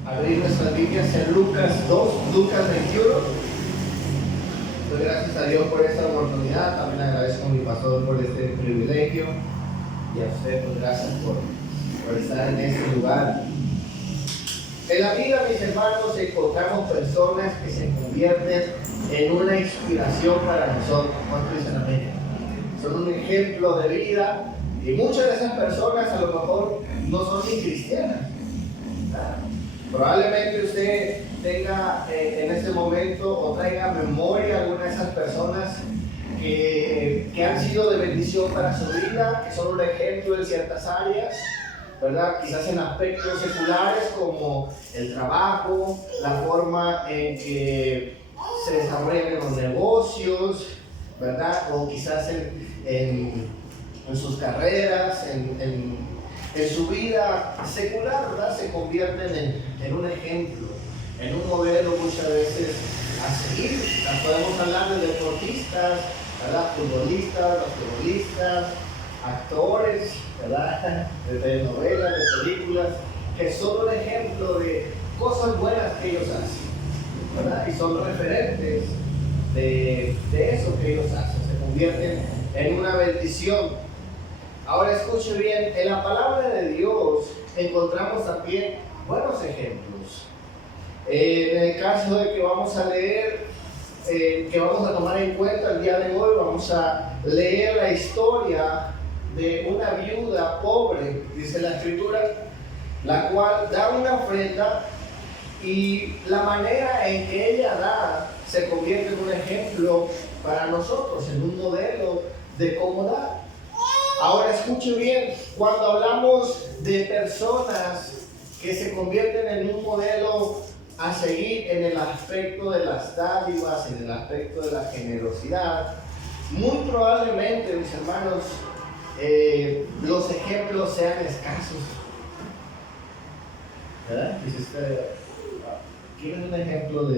Abrir nuestras Biblias en Lucas 2, Lucas 21. Doy gracias a Dios por esta oportunidad. También agradezco a mi pastor por este privilegio. Y a usted, pues gracias por estar en este lugar. En la vida, mis hermanos, encontramos personas que se convierten en una inspiración para nosotros. ¿Cuánto dicen amén? Son un ejemplo de vida. Y muchas de esas personas a lo mejor no son ni cristianas. Probablemente usted tenga en este momento o traiga memoria alguna de esas personas que han sido de bendición para su vida, que son un ejemplo en ciertas áreas, ¿verdad? Quizás en aspectos seculares como el trabajo, la forma en que se desarrollan los negocios, ¿verdad? O quizás en sus carreras, en su vida secular, ¿verdad? Se convierten en un ejemplo, en un modelo muchas veces a seguir. Podemos hablar de deportistas, ¿verdad? Futbolistas, basquetbolistas, actores, ¿verdad? De telenovelas, de películas, que son un ejemplo de cosas buenas que ellos hacen, ¿verdad? Y son referentes de eso que ellos hacen, se convierten en una bendición. Ahora escuche bien, en la palabra de Dios encontramos también buenos ejemplos. En el caso de que vamos a leer, que vamos a tomar en cuenta el día de hoy, vamos a leer la historia de una viuda pobre, dice la Escritura, la cual da una ofrenda y la manera en que ella da se convierte en un ejemplo para nosotros, en un modelo de cómo dar. Ahora escuche bien, cuando hablamos de personas que se convierten en un modelo a seguir en el aspecto de las dádivas, en el aspecto de la generosidad, muy probablemente, mis hermanos, los ejemplos sean escasos. ¿Verdad? ¿Quién es un ejemplo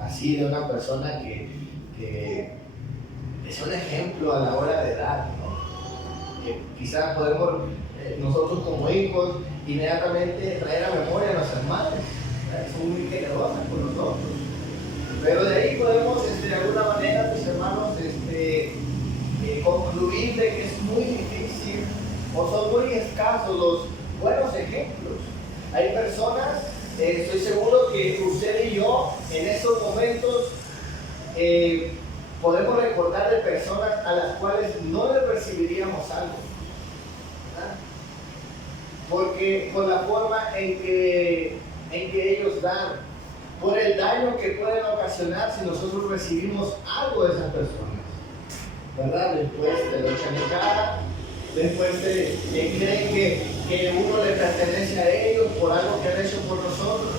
así de una persona que es un ejemplo a la hora de dar, ¿no? Que quizás podemos nosotros como hijos inmediatamente traer a memoria a nuestras madres, ¿verdad? Son muy generosas con nosotros, pero de ahí podemos de alguna manera, mis hermanos, concluir de que es muy difícil o son muy escasos los buenos ejemplos. Hay personas, estoy seguro que usted y yo en estos momentos podemos recordar de personas a las cuales no le recibiríamos algo, ¿verdad? Porque por la forma en que ellos dan, por el daño que pueden ocasionar si nosotros recibimos algo de esas personas, ¿verdad? Después te lo echan en cara, después creen que uno le pertenece a ellos por algo que han hecho por nosotros.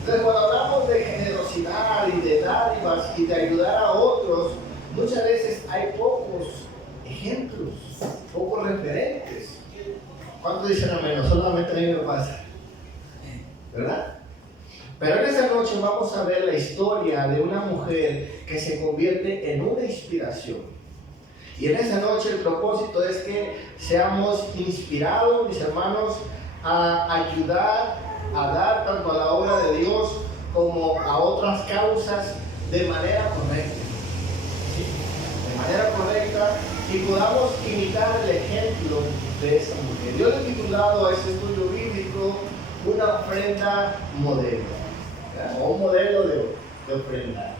Entonces, cuando hablamos de generosidad y de dádivas y de ayudar a otros, muchas veces hay pocos ejemplos, pocos referentes. ¿Cuántos dicen amén? No solamente a mí me pasa, ¿verdad? Pero en esta noche vamos a ver la historia de una mujer que se convierte en una inspiración. Y en esta noche el propósito es que seamos inspirados, mis hermanos, a ayudar, a dar tanto a la obra de Dios como a otras causas de manera correcta. ¿Sí? De manera correcta y podamos imitar el ejemplo de esta mujer. Yo le he titulado a este estudio bíblico una ofrenda modelo, ¿verdad? O un modelo de ofrenda.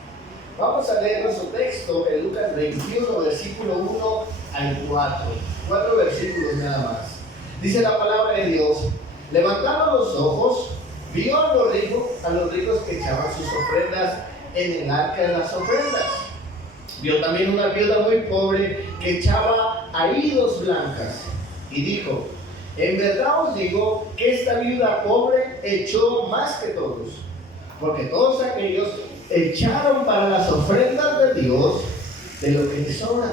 Vamos a leer nuestro texto en Lucas 21, versículo 1 al 4. 4 versículos nada más. Dice la palabra de Dios: levantando los ojos, vio a los ricos que echaban sus ofrendas en el arca de las ofrendas. Vio también una viuda muy pobre que echaba ahí 2 blancas. Y dijo: en verdad os digo que esta viuda pobre echó más que todos, porque todos aquellos echaron para las ofrendas de Dios de lo que les sobra,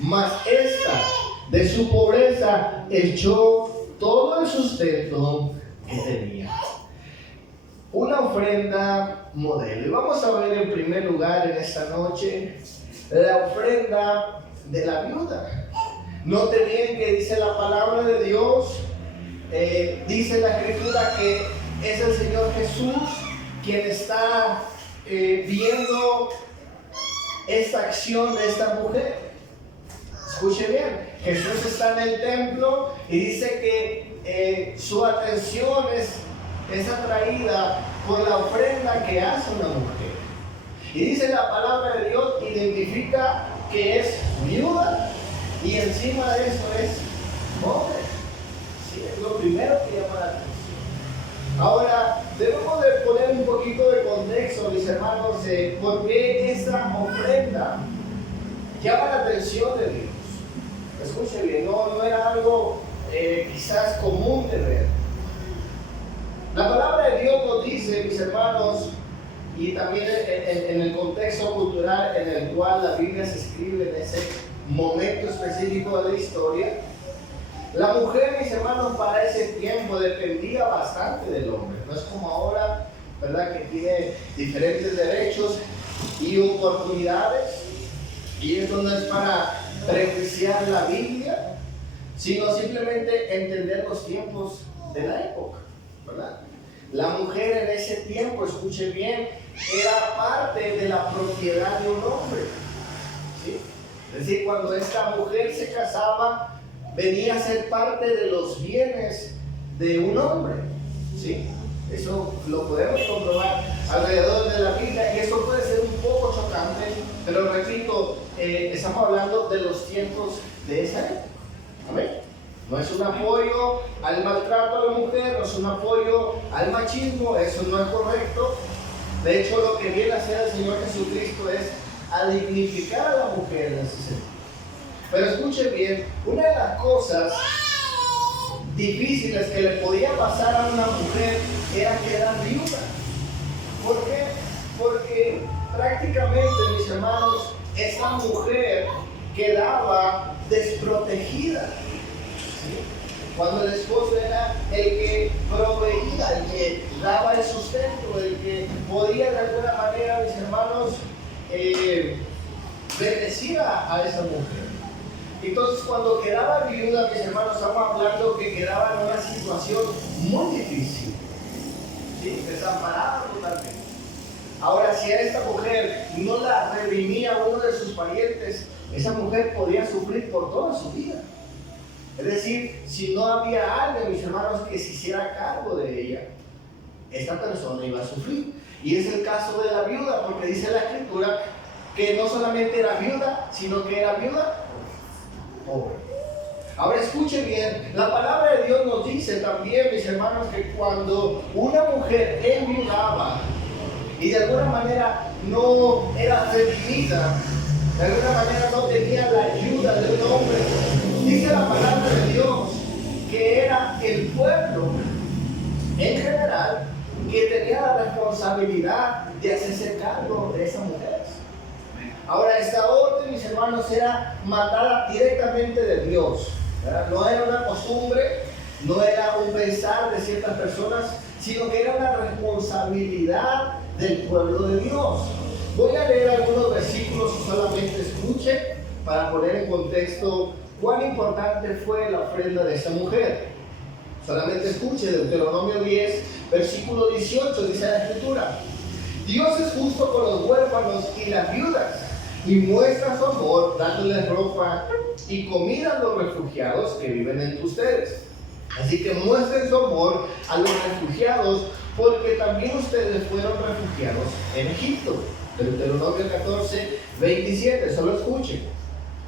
mas esta de su pobreza echó todo el sustento que tenía. Una ofrenda modelo. Y vamos a ver en primer lugar en esta noche la ofrenda de la viuda. Note bien que dice la palabra de Dios, dice la Escritura que es el Señor Jesús quien está viendo esta acción de esta mujer. Escuche bien, Jesús está en el templo y dice que su atención es atraída por la ofrenda que hace una mujer. Y dice la palabra de Dios, identifica que es viuda y encima de eso es pobre. Sí, es lo primero que llama la atención. Ahora, debemos de poner un poquito de contexto, mis hermanos, de por qué esta ofrenda llama la atención de Dios. Escuche bien, no era algo quizás común de ver. La palabra de Dios nos dice, mis hermanos, y también en el contexto cultural en el cual la Biblia se escribe en ese momento específico de la historia, la mujer, mis hermanos, para ese tiempo dependía bastante del hombre. No es como ahora, ¿verdad?, que tiene diferentes derechos y oportunidades. Y esto no es para prejuiciar la Biblia, sino simplemente entender los tiempos de la época, ¿verdad? La mujer en ese tiempo, escuche bien, era parte de la propiedad de un hombre, ¿sí? Es decir, cuando esta mujer se casaba, venía a ser parte de los bienes de un hombre, ¿sí? Eso lo podemos comprobar alrededor de la Biblia y eso puede ser un poco chocante, pero repito, estamos hablando de los tiempos de esa época. ¿Amén? No es un apoyo al maltrato a la mujer, no es un apoyo al machismo, eso no es correcto. De hecho, lo que viene a hacer el Señor Jesucristo es a dignificar a la mujer en ese sentido. Pero escuche bien, una de las cosas difíciles que le podía pasar a una mujer era quedar viuda. ¿Por qué? Porque prácticamente, mis hermanos, esta mujer quedaba desprotegida. ¿Sí? Cuando el esposo era el que proveía, el que daba el sustento, el que podía de alguna manera, mis hermanos, bendecir a esa mujer. Entonces, cuando quedaba viuda, mis hermanos, estamos hablando que quedaba en una situación muy difícil, ¿sí? Desamparada totalmente. Ahora, si a esta mujer no la redimía uno de sus parientes, esa mujer podía sufrir por toda su vida. Es decir, si no había alguien, mis hermanos, que se hiciera cargo de ella, esta persona iba a sufrir. Y es el caso de la viuda, porque dice la Escritura que no solamente era viuda, sino que era viuda pobre. Ahora escuche bien, la palabra de Dios nos dice también, mis hermanos, que cuando una mujer enviudaba y de alguna manera no era redimida, de alguna manera no tenía la ayuda de un hombre, dice la palabra de Dios que era el pueblo en general que tenía la responsabilidad de hacerse cargo de esa mujer. Ahora, esta orden, mis hermanos, era matada directamente de Dios, ¿verdad? No era una costumbre, no era un pensar de ciertas personas, sino que era una responsabilidad del pueblo de Dios. Voy a leer algunos versículos y solamente escuchen para poner en contexto cuán importante fue la ofrenda de esta mujer. Solamente escuche Deuteronomio 10, versículo 18, dice la Escritura: Dios es justo con los huérfanos y las viudas, y muestra su amor dándoles ropa y comida a los refugiados que viven entre ustedes. Así que muestren su amor a los refugiados, porque también ustedes fueron refugiados en Egipto. Deuteronomio 14, 27, solo escuchen.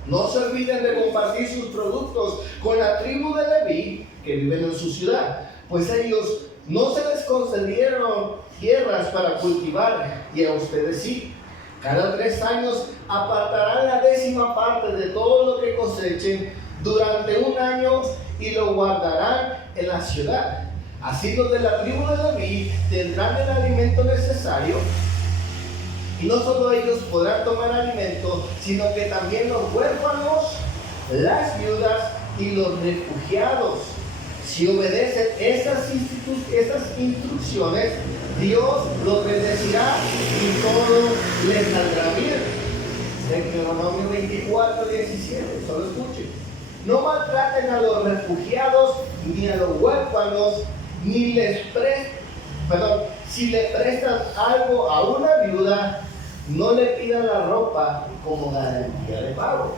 No se olviden de compartir sus productos con la tribu de Leví que viven en su ciudad, pues ellos no se les concedieron tierras para cultivar, y a ustedes sí. Cada 3 años apartarán la 10ª parte de todo lo que cosechen durante 1 año y lo guardarán en la ciudad. Así los de la tribu de Leví tendrán el alimento necesario, y no solo ellos podrán tomar alimento, sino que también los huérfanos, las viudas y los refugiados. Si obedecen estas instrucciones, Dios los bendecirá y todo les saldrá bien. Deuteronomio 24, 17, solo escuchen. No maltraten a los refugiados ni a los huérfanos, ni les si le prestas algo a una viuda, no le pidas la ropa como garantía de pago.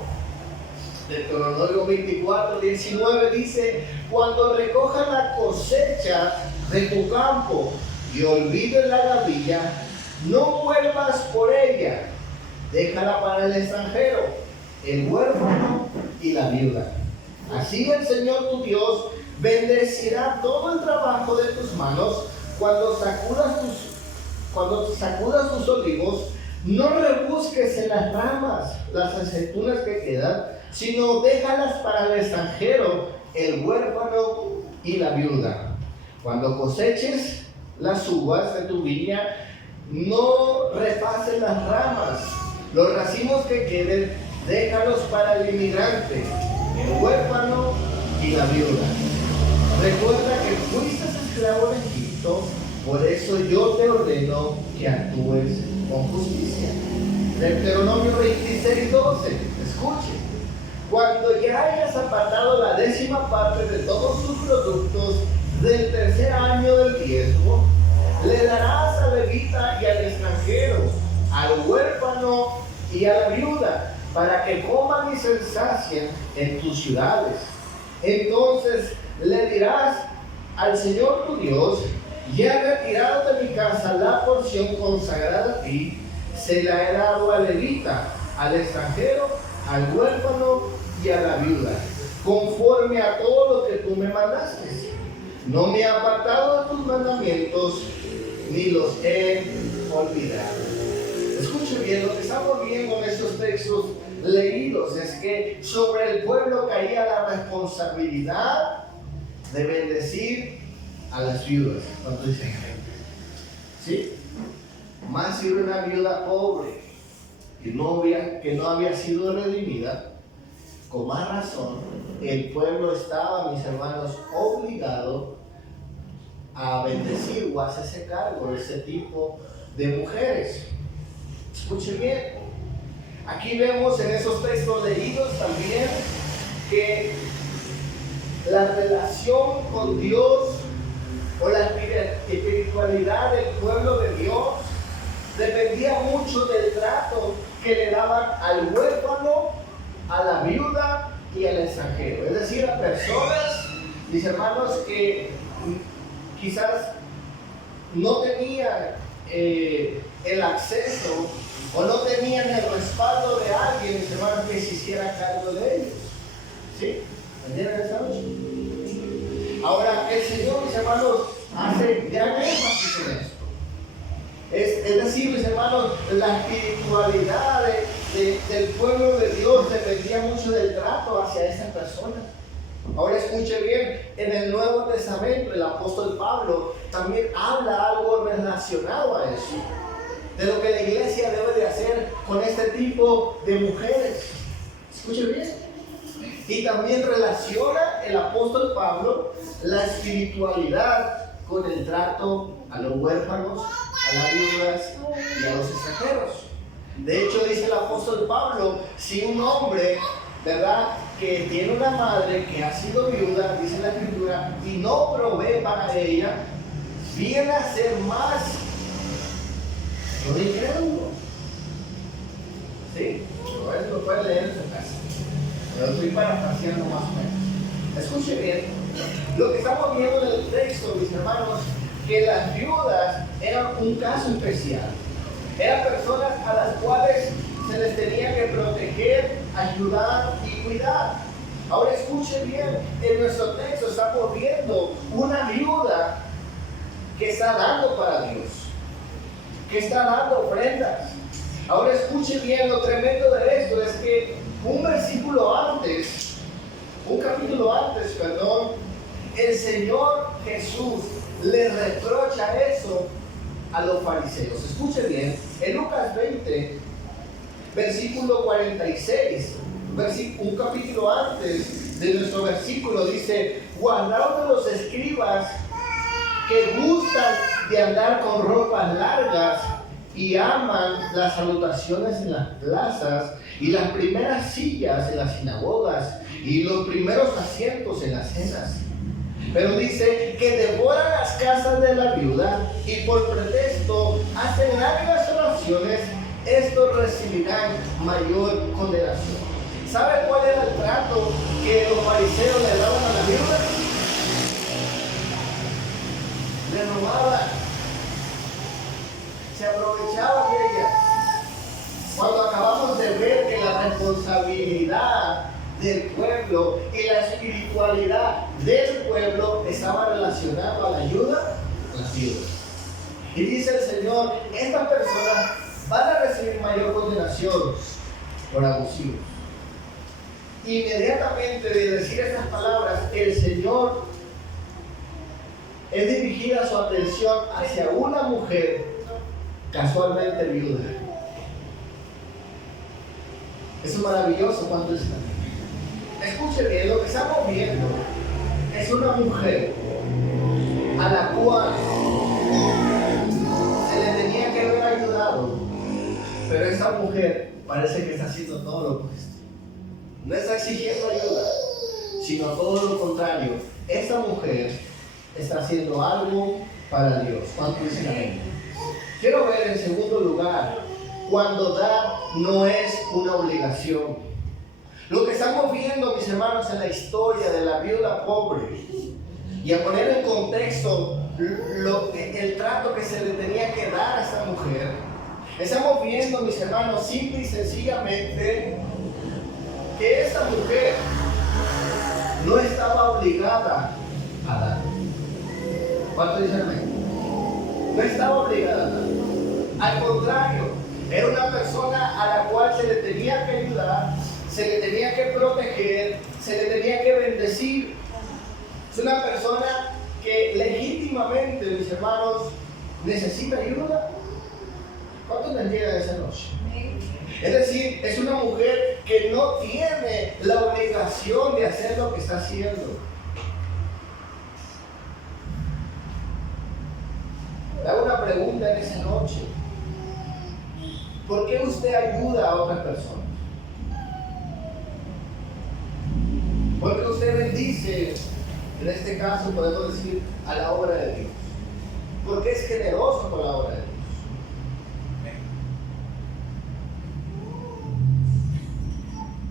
Deuteronomio 24:19 dice: cuando recojas la cosecha de tu campo y olvides la gavilla, no vuelvas por ella, déjala para el extranjero, el huérfano y la viuda. Así el Señor tu Dios bendecirá todo el trabajo de tus manos cuando sacudas tus olivos. No rebusques en las ramas, las aceitunas que quedan, sino déjalas para el extranjero, el huérfano y la viuda. Cuando coseches las uvas de tu viña, no repases las ramas. Los racimos que queden, déjalos para el inmigrante, el huérfano y la viuda. Recuerda que fuiste esclavo en Egipto, por eso yo te ordeno que actúes con justicia. Deuteronomio 26:12. Escuche: cuando ya hayas apartado la 10ª parte de todos tus productos del tercer año del diezmo, le darás al levita y al extranjero, al huérfano y a la viuda, para que coman y se sacien en tus ciudades. Entonces le dirás al Señor tu Dios: ya he retirado de mi casa la porción consagrada a ti, se la he dado al levita, al extranjero, al huérfano y a la viuda, conforme a todo lo que tú me mandaste. No me he apartado de tus mandamientos, ni los he olvidado. Escuche bien, lo que estamos viendo en estos textos leídos es que sobre el pueblo caía la responsabilidad de bendecir a las viudas. ¿Cuánto dicen? ¿Sí? Más si una viuda pobre que no había sido redimida, con más razón el pueblo estaba, mis hermanos, obligado a bendecir o a hacerse cargo de ese tipo de mujeres. Escuchen bien, aquí vemos en esos textos leídos también que la relación con Dios o la espiritualidad del pueblo de Dios dependía mucho del trato que le daban al huérfano, a la viuda y al extranjero. Es decir, a personas, mis hermanos, que quizás no tenían el acceso o no tenían el respaldo de alguien, mis hermanos, que se hiciera cargo de ellos. ¿Sí? ¿Entienden esta noche? Ahora, el Señor, mis hermanos, hace gran énfasis en esto. Es decir, mis hermanos, la espiritualidad del pueblo de Dios dependía mucho del trato hacia esas personas. Ahora escuche bien, en el Nuevo Testamento el apóstol Pablo también habla algo relacionado a eso, de lo que la iglesia debe de hacer con este tipo de mujeres. Escuche bien. Y también relaciona el apóstol Pablo la espiritualidad con el trato a los huérfanos, a las viudas y a los extranjeros. De hecho, dice el apóstol Pablo, si un hombre, ¿verdad?, que tiene una madre que ha sido viuda, dice la escritura, y no provee para ella, viene a ser más que un incrédulo. ¿Sí? Lo puede leer en su casa. Pero estoy parafraseando más o menos. Escuche bien, lo que estamos viendo en el texto, mis hermanos, que las viudas eran un caso especial. Eran personas a las cuales se les tenía que proteger, ayudar y cuidar. Ahora escuche bien, en nuestro texto estamos viendo una viuda que está dando para Dios, que está dando ofrendas. Ahora escuche bien, lo tremendo de esto es que un capítulo antes, el Señor Jesús le reprocha eso a los fariseos. Escuche bien, en Lucas 20, versículo 46, un capítulo antes de nuestro versículo, dice: guardaos de los escribas que gustan de andar con ropas largas y aman las salutaciones en las plazas y las primeras sillas en las sinagogas y los primeros asientos en las cenas. Pero dice que devoran las casas de la viuda y por pretexto hacen largas oraciones, estos recibirán mayor condenación. ¿Sabe cuál era el trato que los fariseos le daban a la viuda? Le robaban, se aprovechaban de ella. Cuando acabamos de ver que la responsabilidad del pueblo y la espiritualidad del pueblo estaba relacionado a la ayuda a las viudas. Y dice el Señor, estas personas van a recibir mayor condenación por abusivos. Inmediatamente de decir estas palabras, el Señor es dirigida su atención hacia una mujer casualmente viuda. Eso es maravilloso cuando está. Escuche bien, lo que estamos viendo es una mujer a la cual se le tenía que haber ayudado, pero esa mujer parece que está haciendo todo lo opuesto. No está exigiendo ayuda, sino todo lo contrario. Esta mujer está haciendo algo para Dios. ¿Cuánto dicen amén? Quiero ver en segundo lugar, cuando dar no es una obligación. Lo que estamos viendo, mis hermanos, en la historia de la viuda pobre, y a poner en contexto el trato que se le tenía que dar a esta mujer, estamos viendo, mis hermanos, simple y sencillamente, que esta mujer no estaba obligada a dar. ¿Cuánto dicen amén? No estaba obligada a dar. Al contrario, era una persona a la cual se le tenía que ayudar, se le tenía que proteger, se le tenía que bendecir. Es una persona que legítimamente, mis hermanos, necesita ayuda. ¿Cuántos me entienden esa noche? Es decir, es una mujer que no tiene la obligación de hacer lo que está haciendo. Le hago una pregunta en esa noche. ¿Por qué usted ayuda a otras personas? ¿Por qué usted bendice, en este caso podemos decir, a la obra de Dios? ¿Por qué es generoso con la obra de Dios?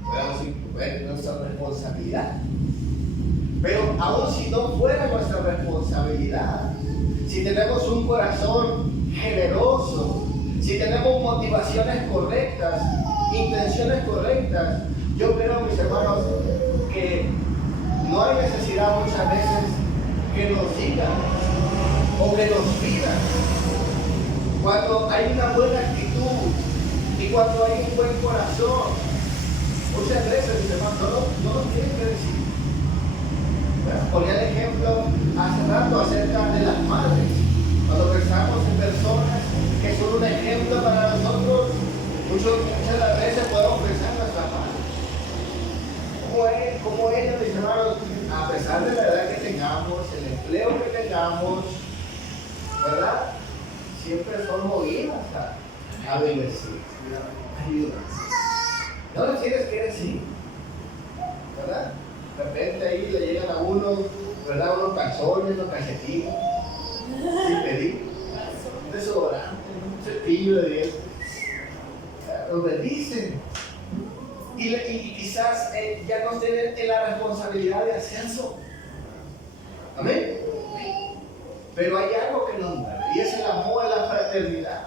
Podemos decir, bueno, es nuestra responsabilidad. Pero aun si no fuera nuestra responsabilidad, si tenemos un corazón generoso, si tenemos motivaciones correctas, intenciones correctas, yo creo, mis hermanos, que no hay necesidad muchas veces que nos digan o que nos pidan. Cuando hay una buena actitud y cuando hay un buen corazón, muchas veces, mis hermanos, no nos tienen que decir. Ponía el ejemplo hace rato acerca de las madres. Cuando pensamos en personas que son un ejemplo para nosotros, muchas de las veces podemos pensar en nuestras madres. Como ellos, mis hermanos, a pesar de la edad que tengamos, el empleo que tengamos, ¿verdad? Siempre son movidas a bendecir, ayudas. No les tienes que decir, ¿verdad? De repente ahí le llegan a uno, ¿verdad? Unos calzones, unos calcetines, sin pedir, un desodorante, un cepillo de dientes. Los bendicen. Y quizás ya no tienen la responsabilidad de hacerlo. Amén. Pero hay algo que nos mueve, y es el amor a la fraternidad.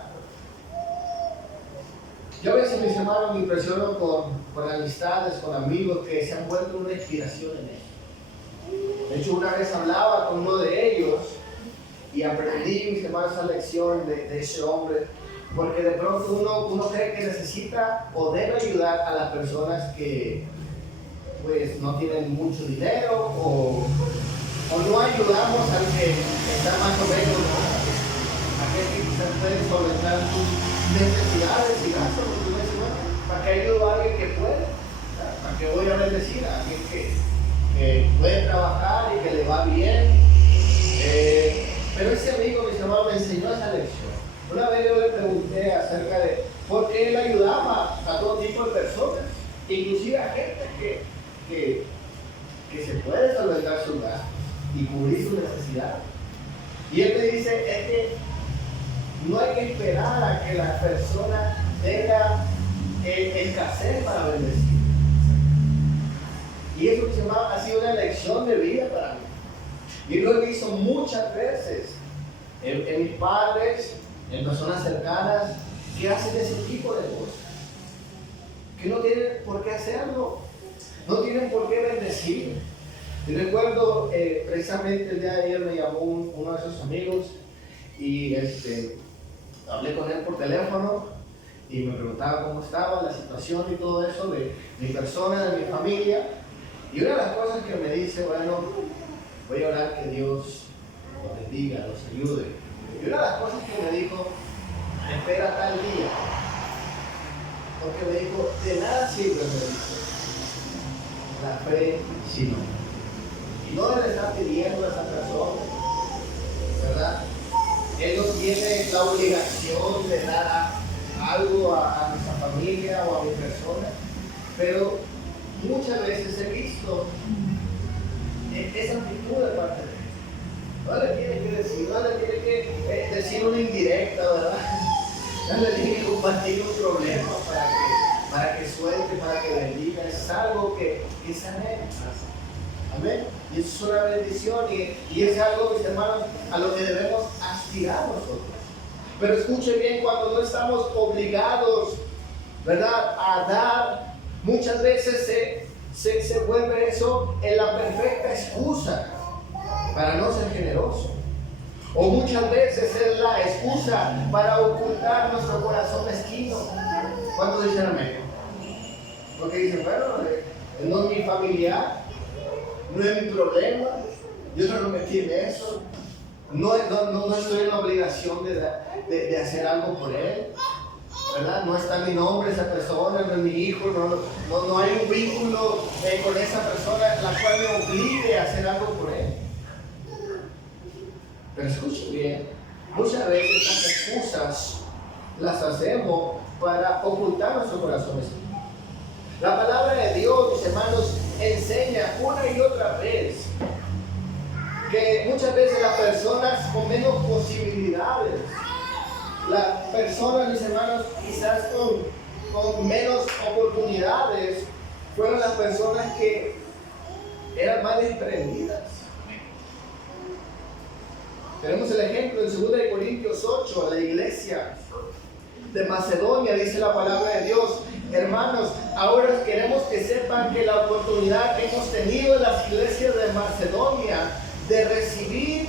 Yo a veces, mis hermanos, me impresiono con amistades, con amigos que se han vuelto una inspiración en esto. De hecho, una vez hablaba con uno de ellos y aprendí, mis hermanos, esa lección de ese hombre, porque de pronto uno cree que necesita o debe ayudar a las personas que pues no tienen mucho dinero o no ayudamos al que está más o menos, ¿no? Aquel que quizás puede solventar sus necesidades y gastos, porque uno dice, bueno, ¿para qué ayudo a alguien que puede? ¿Para qué voy a bendecir a alguien que puede trabajar y que le va bien? Pero ese amigo, mis hermanos, me enseñó esa lección. Una vez yo le pregunté acerca de por qué él ayudaba a todo tipo de personas, inclusive a gente que se puede solventar sus gastos y cubrir su necesidad. Y él me dice, es que no hay que esperar a que la persona tenga escasez para bendecir. Y eso ha sido una lección de vida para mí. Y lo he visto muchas veces en mis padres, en personas cercanas, que hacen ese tipo de cosas. Que no tienen por qué hacerlo. No tienen por qué bendecir. Y recuerdo, precisamente el día de ayer me llamó uno de sus amigos y hablé con él por teléfono y me preguntaba cómo estaba la situación y todo eso de mi persona, de mi familia. Y una de las cosas que me dice, bueno, voy a orar que Dios los bendiga, los ayude. Y una de las cosas que me dijo, espera tal día. Porque me dijo, de nada sirve, me dice, la fe si no. Y no le está pidiendo a esa persona, ¿verdad? Él no tiene la obligación de dar algo a nuestra familia o a mi persona, pero muchas veces he visto esa actitud de parte de él. No le tiene que decir, no le tiene que decir una indirecta, ¿verdad? No le tiene que compartir un problema para que suelte, para que bendiga. Es algo que sane. Amén. Y eso es una bendición y es algo, mis hermanos, a lo que debemos aspirar nosotros. Pero escuche bien, cuando no estamos obligados, ¿verdad?, a dar, muchas veces se vuelve eso en la perfecta excusa para no ser generoso. O muchas veces es la excusa para ocultar nuestro corazón mezquino. ¿Cuántos dicen amén? Porque dicen, bueno, no es mi familiar, no es mi problema, Dios no me tiene eso, no estoy en la obligación de hacer algo por él, ¿verdad? No está mi nombre esa persona, no es mi hijo, no hay un vínculo con esa persona la cual me obligue a hacer algo por él. Pero escuchen bien, muchas veces estas excusas las hacemos para ocultar nuestro corazón. La palabra de Dios, mis hermanos, enseña una y otra vez que muchas veces las personas con menos posibilidades, las personas, mis hermanos, quizás con menos oportunidades, fueron las personas que eran más desprendidas. Tenemos el ejemplo en 2 Corintios 8, la iglesia de Macedonia, dice la palabra de Dios. Hermanos, ahora queremos que sepan que la oportunidad que hemos tenido en las iglesias de Macedonia de recibir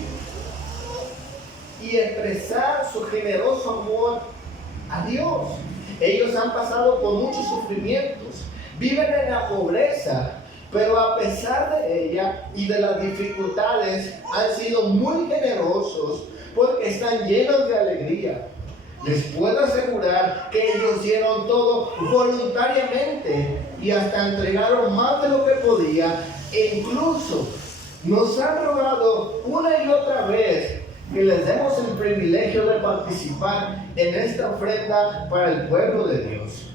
y expresar su generoso amor a Dios. Ellos han pasado por muchos sufrimientos, viven en la pobreza, pero a pesar de ella y de las dificultades han sido muy generosos porque están llenos de alegría. Les puedo asegurar que ellos dieron todo voluntariamente y hasta entregaron más de lo que podían. E incluso nos han rogado una y otra vez que les demos el privilegio de participar en esta ofrenda para el pueblo de Dios.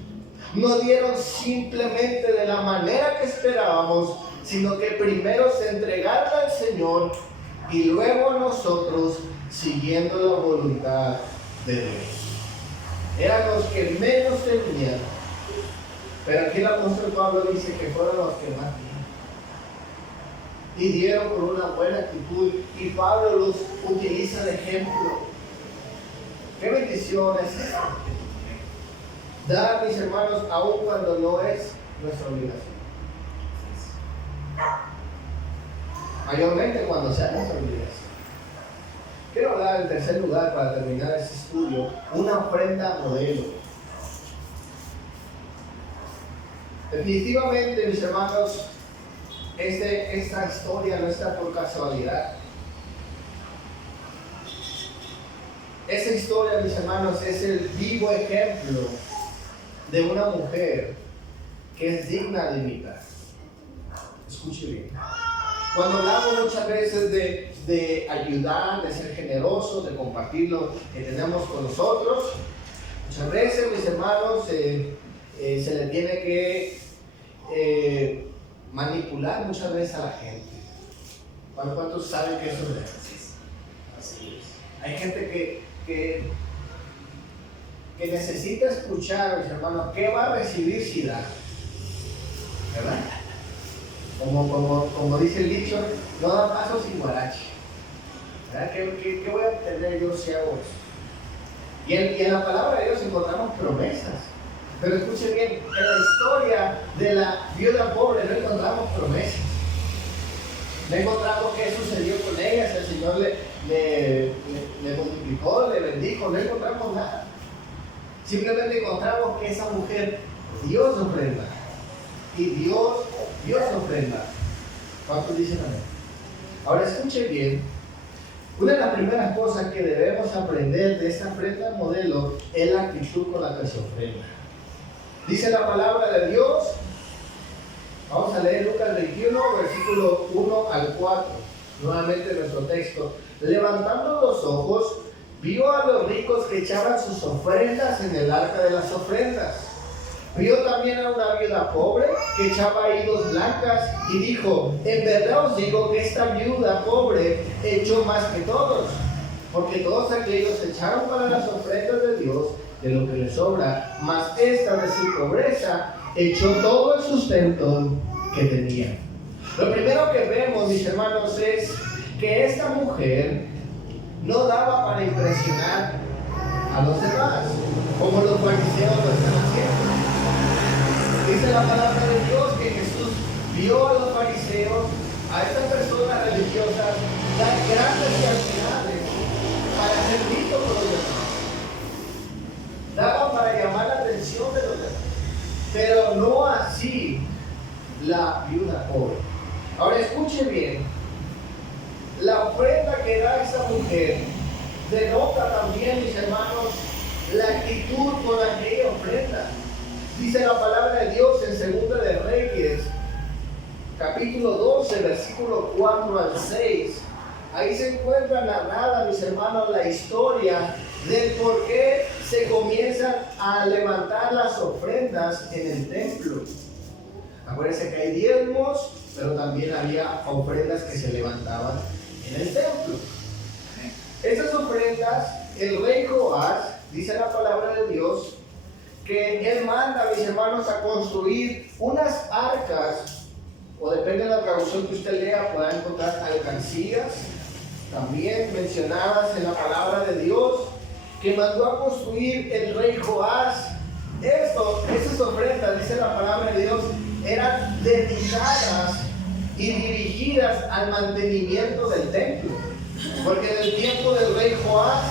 No dieron simplemente de la manera que esperábamos, sino que primero se entregaron al Señor y luego a nosotros, siguiendo la voluntad de Dios. Eran los que menos tenían, pero aquí el apóstol Pablo dice que fueron los que más tenían y dieron con una buena actitud, y Pablo los utiliza de ejemplo. ¿Qué bendición es esta? Dar, mis hermanos, aun cuando no es nuestra obligación. Mayormente cuando sea nuestra obligación. Quiero hablar en tercer lugar, para terminar este estudio, una ofrenda modelo. Definitivamente, mis hermanos, esta historia no está por casualidad. Esa historia, mis hermanos, es el vivo ejemplo de una mujer que es digna de imitar. Escuche bien. Cuando hablamos muchas veces de ayudar, de ser generosos, de compartir lo que tenemos con nosotros, muchas veces, mis hermanos, se le tiene que manipular muchas veces a la gente. ¿Cuántos saben que eso es real? Así es. Hay gente que necesita escuchar, mis hermanos, ¿qué va a recibir si da? ¿Verdad? Como dice el dicho, no da paso sin guarache. ¿Verdad? ¿Qué voy a entender yo si hago eso? Y en la palabra de Dios encontramos promesas. Pero escuchen bien, en la historia de la viuda pobre no encontramos promesas. No encontramos qué sucedió con ella, si el Señor le multiplicó, le bendijo, no encontramos nada. Simplemente encontramos que esa mujer dio su ofrenda. Y Dios dio su ofrenda. ¿Cuántos dicen amén? Ahora escuchen bien. Una de las primeras cosas que debemos aprender de esta ofrenda modelo es la actitud con la que se ofrenda. Dice la palabra de Dios, vamos a leer Lucas 21, versículo 1 al 4, nuevamente nuestro texto. Levantando los ojos, vio a los ricos que echaban sus ofrendas en el arca de las ofrendas. Vio también a una viuda pobre que echaba ahí 2 blancas y dijo: en verdad os digo que esta viuda pobre echó más que todos, porque todos aquellos echaron para las ofrendas de Dios de lo que les sobra, mas esta de su pobreza echó todo el sustento que tenía. Lo primero que vemos, mis hermanos, es que esta mujer no daba para impresionar a los demás, como los fariseos lo están haciendo. Dice la palabra de Dios que Jesús vio a los fariseos, a estas personas religiosas, dar grandes cantidades para ser vistos por los demás. Daban para llamar la atención de los demás, pero no así la viuda pobre. Ahora escuche bien, la ofrenda que da esa mujer denota también, mis hermanos, la actitud con la que ella ofrenda. Dice la palabra de Dios en Segunda de Reyes, capítulo 12, versículo 4 al 6. Ahí se encuentra narrada, mis hermanos, la historia del por qué se comienzan a levantar las ofrendas en el templo. Acuérdense que hay diezmos, pero también había ofrendas que se levantaban en el templo. Esas ofrendas, el rey Joás, dice la palabra de Dios, que él manda, mis hermanos, a construir unas arcas, o depende de la traducción que usted lea, pueda encontrar alcancías, también mencionadas en la palabra de Dios, que mandó a construir el rey Joás. Esas ofrendas, dice la palabra de Dios, eran dedicadas y dirigidas al mantenimiento del templo, porque en el tiempo del rey Joás,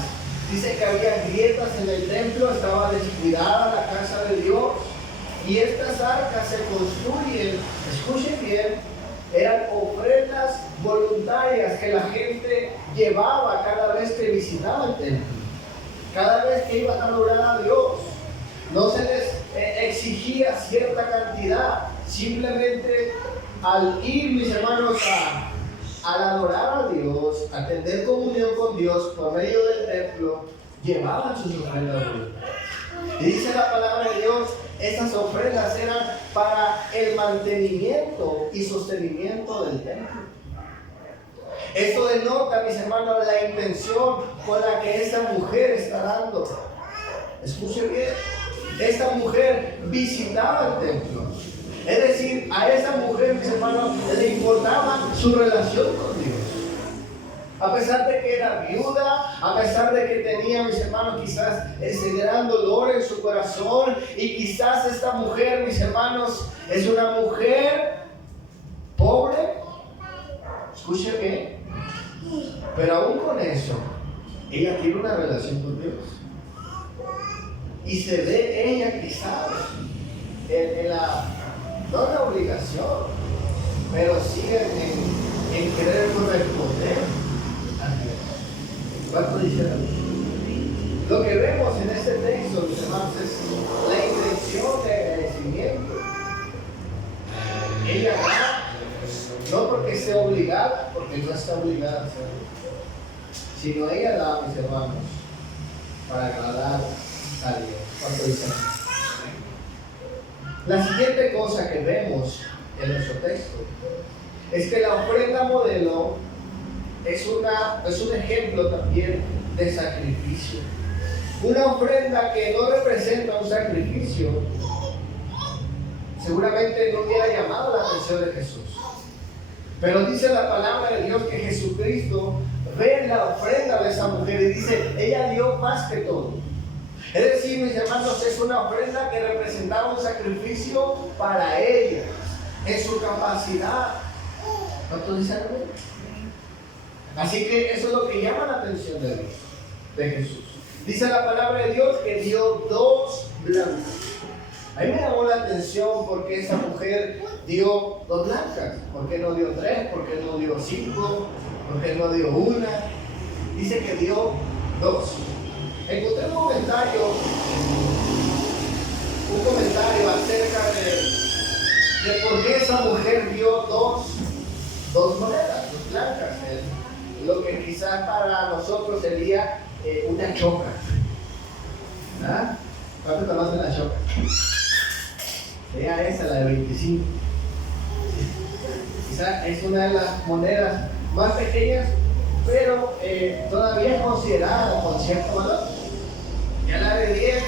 dice que había grietas en el templo, estaba descuidada la casa de Dios, y estas arcas se construyen, escuchen bien, eran ofrendas voluntarias que la gente llevaba cada vez que visitaba el templo, cada vez que iban a adorar a Dios. No se les exigía cierta cantidad, simplemente al ir, mis hermanos, al adorar a Dios, a tener comunión con Dios por medio del templo, llevaban sus ofrendas voluntarias. Y dice la palabra de Dios, esas ofrendas eran para el mantenimiento y sostenimiento del templo. Esto denota, mis hermanos, la intención con la que esta mujer está dando. Escuchen bien, esta mujer visitaba el templo. Es decir, a esa mujer, mis hermanos, le importaba su relación con Dios. A pesar de que era viuda, a pesar de que tenía, mis hermanos, quizás ese gran dolor en su corazón, y quizás esta mujer, mis hermanos, es una mujer pobre. Escuchen bien. Pero aún con eso, ella tiene una relación con Dios. Y se ve ella quizás no en la obligación, pero sí en querer corresponder a Dios. ¿Cuánto dice la Biblia? Lo que vemos en este texto, mis hermanos, es la intención de agradecimiento. Ella da, no porque sea obligada, porque no está obligada a hacerlo, sino ella da, mis hermanos, para agradar a Dios. ¿Cuánto dice? La siguiente cosa que vemos en nuestro texto es que la ofrenda modelo es un ejemplo también de sacrificio. Una ofrenda que no representa un sacrificio, seguramente no hubiera llamado la atención de Jesús. Pero dice la palabra de Dios que Jesucristo ve la ofrenda de esa mujer y dice, ella dio más que todo. Es decir, mis hermanos, es una ofrenda que representaba un sacrificio para ella, en su capacidad. ¿Cuántos dicen amén? Así que eso es lo que llama la atención de Dios, de Jesús. Dice la palabra de Dios que dio 2 blancas. A mí me llamó la atención porque esa mujer dio 2 blancas. ¿Por qué no dio 3? ¿Por qué no dio 5? ¿Por qué no dio 1? Dice que dio 2. Encontré un comentario acerca de por qué esa mujer dio dos monedas, 2 blancas. Lo que quizás para nosotros sería una choca. ¿Ah? ¿Cuántos conocen la choca? Sería esa, la de 25. Quizás es una de las monedas más pequeñas, pero todavía es considerada con cierto valor. Ya la de 10,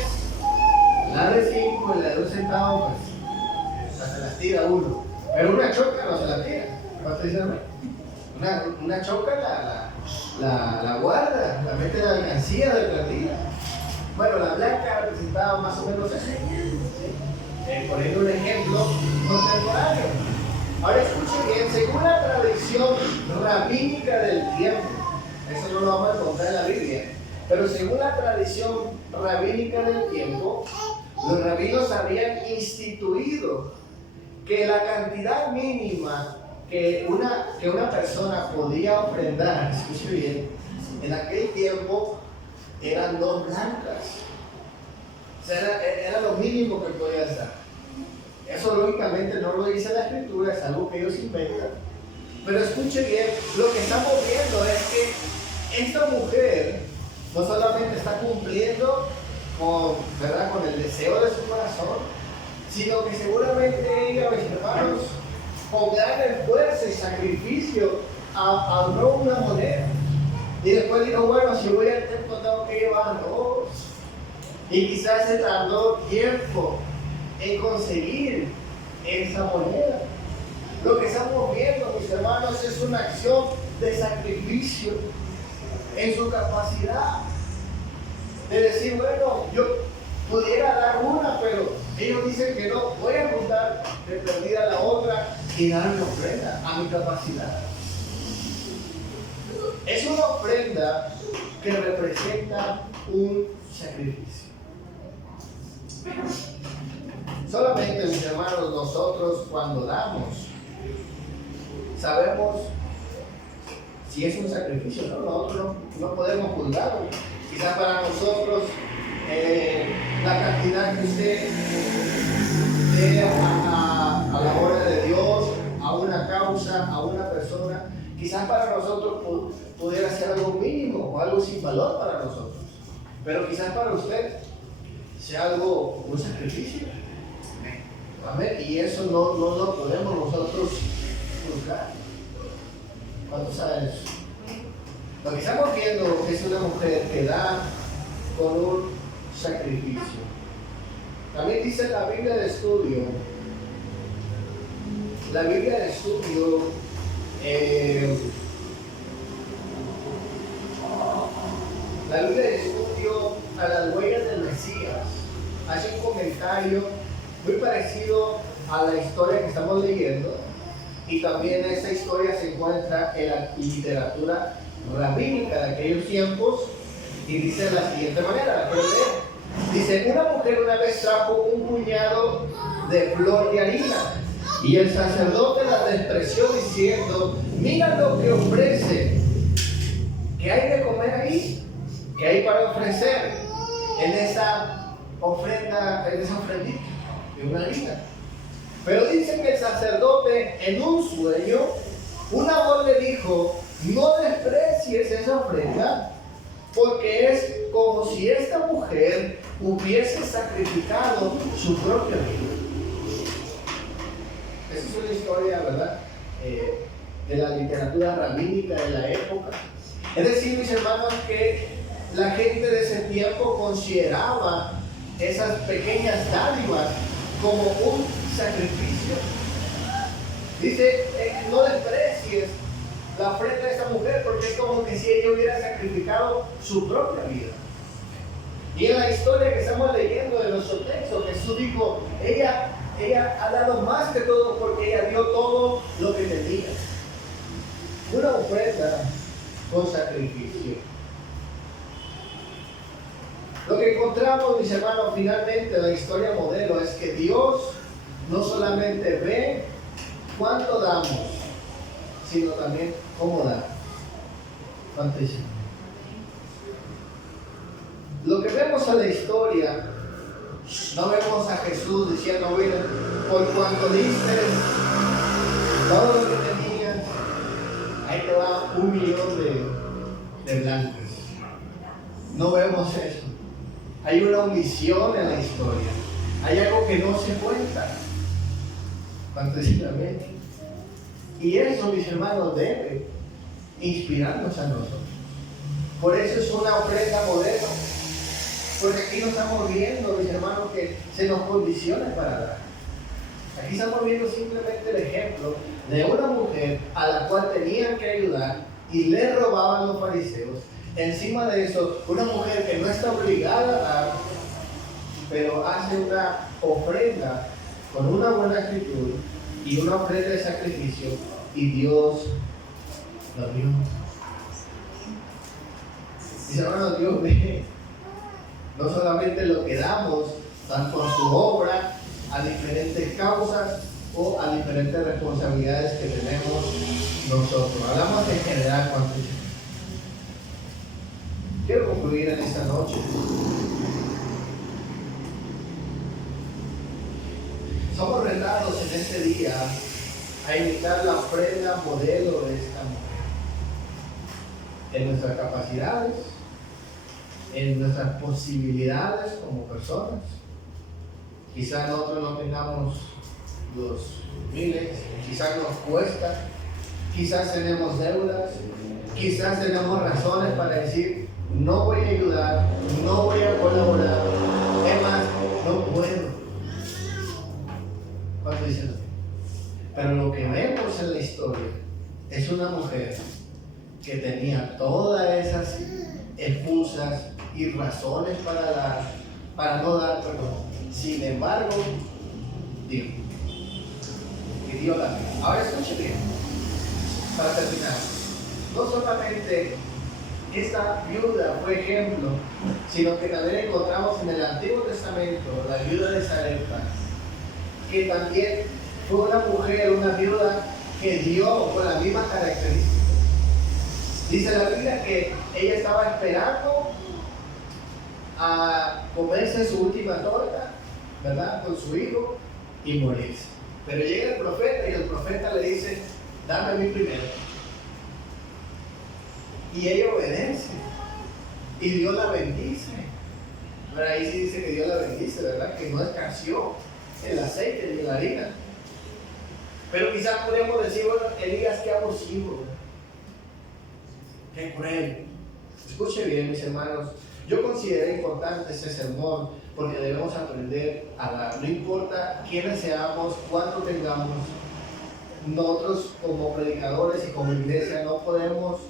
la de 5 y la de 1 centavo, pues se las tira uno. Pero una choca no se la tira. ¿Cuánto dicen? Una choca la guarda, la mete en la alcancía de perdida. Bueno, la blanca representaba más o menos eso. Poniendo un ejemplo contemporáneo. Ahora escuchen bien, según la tradición rabínica del tiempo, eso no lo vamos a encontrar en la Biblia, pero según la tradición rabínica del tiempo, los rabinos habían instituido que la cantidad mínima que una persona podía ofrendar, escuche bien, en aquel tiempo eran 2 blancas. O sea, era lo mínimo que podías dar. Eso lógicamente no lo dice la Escritura, es algo que ellos inventan. Pero escuche bien, lo que estamos viendo es que esta mujer no solamente está cumpliendo con el deseo de su corazón, sino que seguramente ella, mis hermanos, con gran esfuerzo y sacrificio, ahorró una moneda. Y después dijo, bueno, si voy al templo tengo que llevar 2. Y quizás se tardó tiempo en conseguir esa moneda. Lo que estamos viendo, mis hermanos, es una acción de sacrificio en su capacidad de decir, bueno, yo pudiera dar una, pero ellos dicen que no, voy a juntar de perdida la otra y dar una ofrenda a mi capacidad. Es una ofrenda que representa un sacrificio. Solamente, mis hermanos, nosotros cuando damos, sabemos si es un sacrificio o no. Nosotros no podemos juzgarlo. Quizás para nosotros la cantidad que usted dé a la obra de Dios, a una causa, a una persona, quizás para nosotros pudiera ser algo mínimo o algo sin valor para nosotros. Pero quizás para usted sea un sacrificio. Amén. Y eso no lo podemos nosotros juzgar. ¿Cuántos saben eso? Lo que estamos viendo es una mujer que da con un sacrificio. También dice la Biblia de estudio. La Biblia de estudio a las huellas del Mesías hace un comentario muy parecido a la historia que estamos leyendo, y también esa historia se encuentra en la literatura rabínica de aquellos tiempos, y dice de la siguiente manera, la pueden leer. Dice, una mujer una vez trajo un puñado de flor de harina, y el sacerdote la despreció diciendo, mira lo que ofrece, ¿qué hay de comer ahí? ¿Qué hay para ofrecer en esa ofrendita de una harina? Pero dice que el sacerdote en un sueño, una voz le dijo, no desprecies esa ofrenda, porque es como si esta mujer hubiese sacrificado su propia vida. Esa es una historia, ¿verdad? de la literatura rabínica de la época. Es decir, mis hermanos, que la gente de ese tiempo consideraba esas pequeñas dádivas como un sacrificio. Dice, no desprecies la ofrenda de esta mujer, porque es como que si ella hubiera sacrificado su propia vida. Y en la historia que estamos leyendo de nuestro texto, Jesús dijo, ella ha dado más que todo porque ella dio todo lo que tenía. Una ofrenda con sacrificio. Lo que encontramos, mis hermanos, finalmente en la historia modelo es que Dios no solamente ve cuánto damos, sino también cómo damos. ¿Cuánto dice? Lo que vemos en la historia, no vemos a Jesús diciendo, mira, por cuanto diste todo lo que tenías, ahí te va 1 millón de blancos. No vemos eso. Hay una omisión en la historia. Hay algo que no se cuenta. ¿Cuánto dicen amén? Y eso, mis hermanos, debe inspirarnos a nosotros. Por eso es una ofrenda modelo. Porque aquí no estamos viendo, mis hermanos, que se nos condicione para dar. Aquí estamos viendo simplemente el ejemplo de una mujer a la cual tenían que ayudar y le robaban los fariseos. Encima de eso, una mujer que no está obligada a dar, pero hace una ofrenda con una buena actitud y una ofrenda de sacrificio, y Dios lo vio. Mis hermanos, Dios ve no solamente lo que damos, tanto a su obra, a diferentes causas o a diferentes responsabilidades que tenemos nosotros. Hablamos en general cuando quiero concluir en esta noche. Somos retados en este día a imitar la ofrenda modelo de esta mujer. En nuestras capacidades, en nuestras posibilidades como personas. Quizás nosotros no tengamos los miles, quizás nos cuesta, quizás tenemos deudas, quizás tenemos razones para decir, no voy a ayudar, no voy a colaborar, es más, no puedo. ¿Cuánto dicen? Pero lo que vemos en la historia es una mujer que tenía todas esas excusas y razones para no dar perdón. Sin embargo, dio. Y dio la vida. Ahora escuche bien, para terminar. No solamente esta viuda fue ejemplo, sino que también encontramos en el Antiguo Testamento la viuda de Sarepta, que también fue una mujer, una viuda que dio con las mismas características. Dice la Biblia que ella estaba esperando a comerse su última torta, ¿verdad? Con su hijo y morirse. Pero llega el profeta y el profeta le dice, dame a mí primero. Y ella obedece. Y Dios la bendice. Pero ahí sí dice que Dios la bendice, ¿verdad? Que no escaseó el aceite ni la harina. Pero quizás podemos decir, bueno, Elías, qué abusivo, qué cruel. Escuche bien, mis hermanos. Yo consideré importante este sermón porque debemos aprender a dar. No importa quiénes seamos, cuánto tengamos, nosotros como predicadores y como iglesia no podemos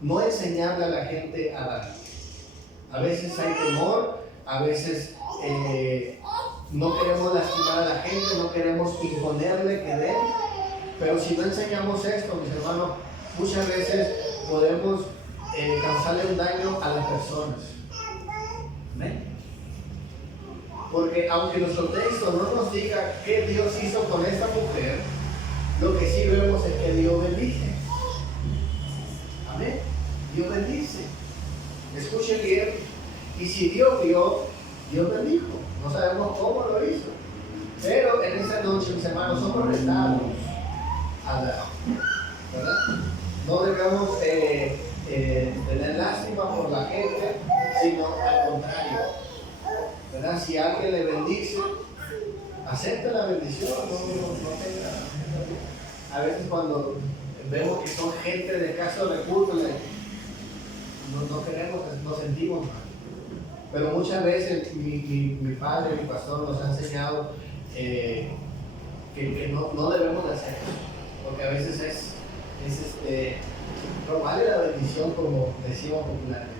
no enseñarle a la gente a dar. A veces hay temor, a veces no queremos lastimar a la gente, no queremos imponerle que den, pero si no enseñamos esto, mis hermanos, muchas veces podemos causarle un daño a las personas. ¿Amén? Porque aunque nuestro texto no nos diga qué Dios hizo con esta mujer, lo que sí vemos es que Dios bendice. Amén. Dios bendice. Escuchen bien. Y si Dios dio, Dios bendijo. No sabemos cómo lo hizo. Pero en esta noche, mis hermanos, somos retados a dar. ¿Verdad? No debemos tener lástima por la gente, sino al contrario. ¿Verdad? Si alguien le bendice, acepte la bendición, no tenga. a veces cuando vemos que son gente de escasos recursos, no queremos, nos sentimos mal. Pero muchas veces mi padre, mi pastor nos ha enseñado que no debemos de hacer eso, porque a veces es robarle la bendición, como decimos popularmente.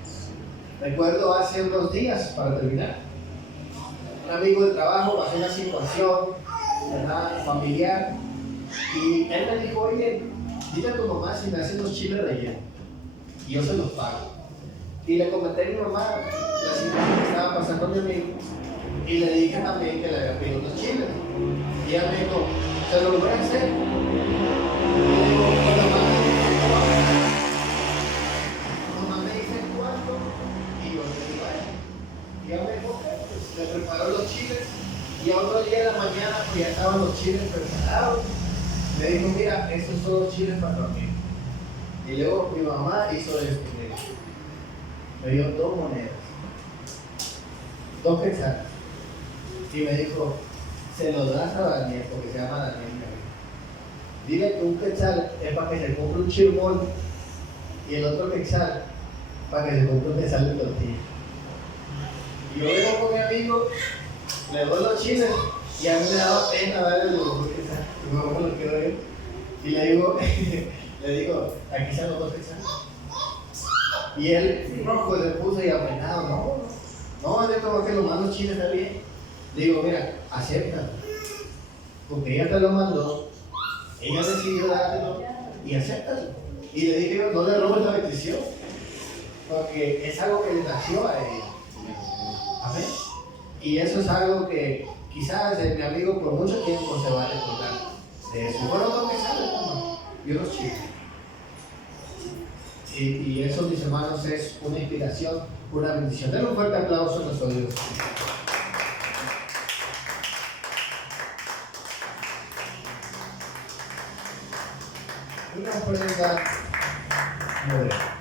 Recuerdo hace unos días, para terminar, un amigo de trabajo pasó una situación, ¿verdad?, familiar, y él me dijo: oye, dile a tu mamá si me hace unos chiles rellenos y yo se los pago. Y le comenté a mi mamá la situación que estaba pasando a mi amigo, y le dije también que le había pedido unos chiles, y ella me dijo: se los voy a hacer. Y le digo: mamá me dice cuánto, y yo le digo a ella. Y ella me dijo: ok, pues le preparó los chiles, y a otro día de la mañana, pues ya estaban los chiles preparados. Le dijo: mira, estos son los chiles para tu amigo. Y luego mi mamá hizo esto. Me dio 2 monedas, 2 quetzales, y me dijo: se los das a Daniel, porque se llama Daniel. Dile que un quetzal es para que se compre un chirmol, y el otro quetzal para que se compre un quetzal de tortilla. Y yo vengo con mi amigo, le doy los chiles, y a mí me daba pena darle los 2 quetzales, y mi mamá lo quedó yo, y le digo: aquí están los 2 quetzales. Y él rojo se puso y apenado: no, de como que lo mando chiles está bien. Le digo: mira, acéptalo, porque ella te lo mandó, ella decidió dártelo, y acéptalo. Y le dije yo: no le robes la bendición, porque es algo que le nació a ella. Amén. Y eso es algo que quizás mi amigo por mucho tiempo se va a recordar de eso. Bueno, lo que sale, hermano, y unos chiles. Y eso, mis hermanos, es una inspiración, una bendición. Denle un fuerte aplauso a nuestro Dios. Una ofrenda moderna.